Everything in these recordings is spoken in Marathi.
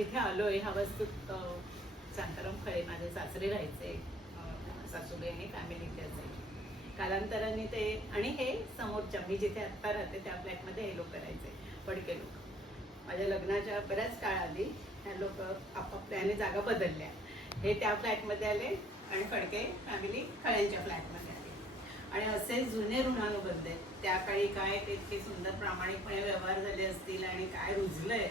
जिथे आलोय ह्या वस्तूत शांताराम खळे माझे सासरे राहायचे, सासूबाई आणि फॅमिली इथे असायची. कालांतराने ते आणि हे समोरच्या मी जिथे आत्ता राहते त्या फ्लॅटमध्ये हे लोक राहायचे, फडके लोक. माझ्या लग्नाच्या बऱ्याच काळ आधी ह्या लोक आपापल्याने जागा बदलल्या. हे त्या फ्लॅटमध्ये आले आणि फडके फॅमिली खळ्यांच्या फ्लॅटमध्ये आली. आणि असे जुने ऋणानुबंध आहेत. त्या काळी काय ते इतके सुंदर प्रामाणिकपणे व्यवहार झाले असतील आणि काय रुजलंय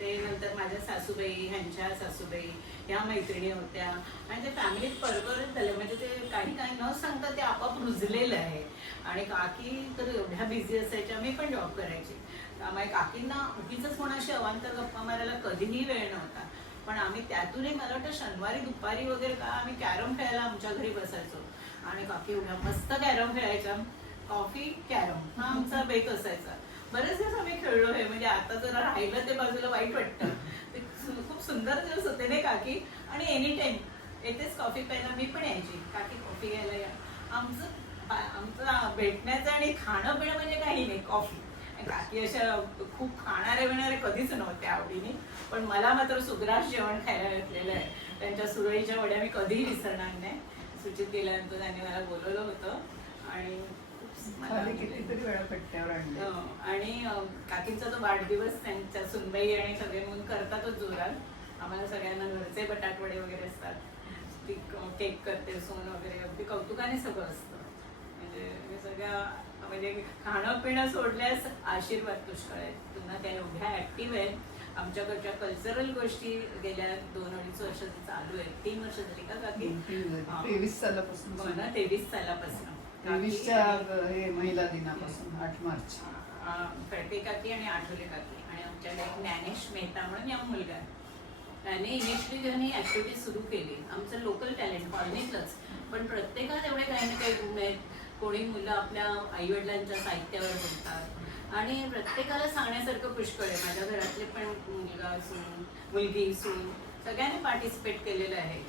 ते. नंतर माझ्या सासूबाई, ह्यांच्या सासूबाई ह्या मैत्रिणी होत्या आणि ते फॅमिलीत परगरच झालं. म्हणजे ते काही काही न सांगता ते आपोआप रुजलेलं आहे. आणि काकी तर एवढ्या बिझी असायच्या, मी पण जॉब करायची, त्यामुळे काकींना उगीच कोणाशी अवांतर गप्पा मारायला कधीही वेळ नव्हता. पण आम्ही त्यातूनही मला वाटतं शनिवारी दुपारी वगैरे का आम्ही कॅरम खेळायला आमच्या घरी बसायचो आणि काकी एवढ्या मस्त कॅरम खेळायच्या. कॉफी कॅरम हा आमचा बेत असायचा. बरेच दिवस आम्ही खेळलो आहे. म्हणजे आता जरा राहिलं ते बाजूला वाईट वाटतं. ते खूप सुंदर दिवस होते नाही काकी. आणि एनी टाइम येतेच कॉफी प्यायला, मी पण यायची, काकी कॉफी घ्यायला या. आमचं भेटण्याचं आणि खाणं पिणं म्हणजे काही नाही, कॉफी. काकी अशा खूप खाणारे बिणारे कधीच नव्हते आवडीने, पण मला मात्र सुग्रास जेवण खायला घातलेलं आहे. त्यांच्या सुरळीच्या वड्या मी कधीही विसरणार नाही. सूचित केल्यानंतर त्यांनी मला बोलवलं होतं आणि कितीतरी वेळा पट्ट्यावर आणलं. आणि काकींचा तो वाढदिवस त्यांच्या सुनबाई आणि सगळे म्हणून करतातच जोरात. आम्हाला सगळ्यांना घरचे बटाटवडे वगैरे असतात, ती केक करते सून वगैरे, अगदी कौतुकाने सगळं असतं. म्हणजे सगळ्या म्हणजे खाणं पिणं सोडल्यास आशीर्वाद पुष्कळ आहेत. पुन्हा त्या एवढ्या ऍक्टिव्ह आहेत. आमच्याकडच्या कल्चरल गोष्टी गेल्या 2-2.5 वर्ष चालू आहेत. 3 वर्ष झाली का काकी? 23 सालापासून. हो ना, 23 सालापासून. 23च्या हे महिला दिनापासून 8 मार्च. फडके काकी आणि आठवले काकी आणि आमच्याकडे ज्ञानेश मेहता म्हणून या मुलगा आहे. त्याने इनिशियली जेव्हा ही ऍक्टिव्हिटी सुरू केली, आमचं लोकल टॅलेंट कॉलनीतलंच, पण प्रत्येकात एवढे काही ना काही गुण आहेत. कोणी मुलं आपल्या आईवडिलांच्या साहित्यावर बोलतात आणि प्रत्येकाला सांगण्यासारखं पुष्कळ आहे. माझ्या घरातले पण मुलगा सून, मुलगी सून सगळ्यांनी पार्टिसिपेट केलेलं आहे.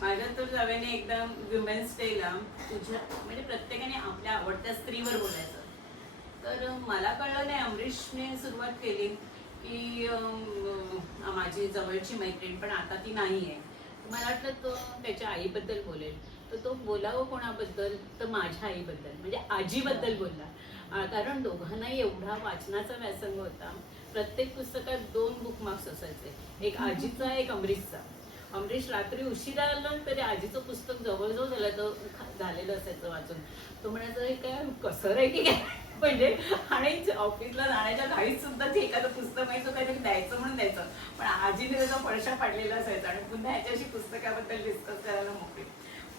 माझ्या तर जावेने एकदा वुमेन्स डेला तुझ्या म्हणजे प्रत्येकाने आपल्या आवडत्या स्त्रीवर बोलायचं. तर मला कळलं नाही, अमरीशने सुरुवात केली की माझी जवळची मैत्रीण, पण आता ती नाही आहे. मला वाटलं तो त्याच्या आईबद्दल बोलेल, तर तो बोलावं कोणाबद्दल, तर माझ्या आईबद्दल म्हणजे आजीबद्दल बोलला. कारण दोघांनाही एवढा वाचनाचा व्यासंग होता. प्रत्येक पुस्तकात 2 बुकमार्क्स असायचे, एक आजीचा एक अमरीशचा. अमरीश रात्री उशिरा आलं तरी आजीचं पुस्तक जवळजवळ झालेलं असायचं वाचून. तो म्हणायचं हे काय कसं आहे की काय म्हणजे. आणि ऑफिसला जाण्याच्या घाईत सुद्धा ते एखादं पुस्तक माहिती काहीतरी द्यायचं म्हणून द्यायचं, पण आजीने त्याचा पडशा पाडलेला असायचा आणि पुन्हा ह्याच्याशी पुस्तकाबद्दल डिस्कस करायला मोकळी.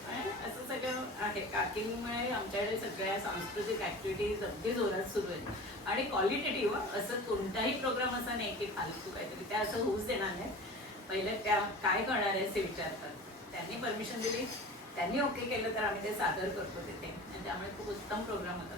असं सगळं आहे. काकींमुळे आमच्याकडे सगळ्या सांस्कृतिक ऍक्टिव्हिटीज अगदी जोरात सुरू आहेत आणि क्वालिटेटिव्ह. असं कोणताही प्रोग्राम असा नाही की फालतू काहीतरी, त्या असं होऊच देणार नाही. पहिले त्या काय करणार आहे असे विचारतात, त्यांनी परमिशन दिली, त्यांनी ओके केलं तर आम्ही ते सादर करतो तिथे. आणि त्यामुळे खूप उत्तम प्रोग्राम होता.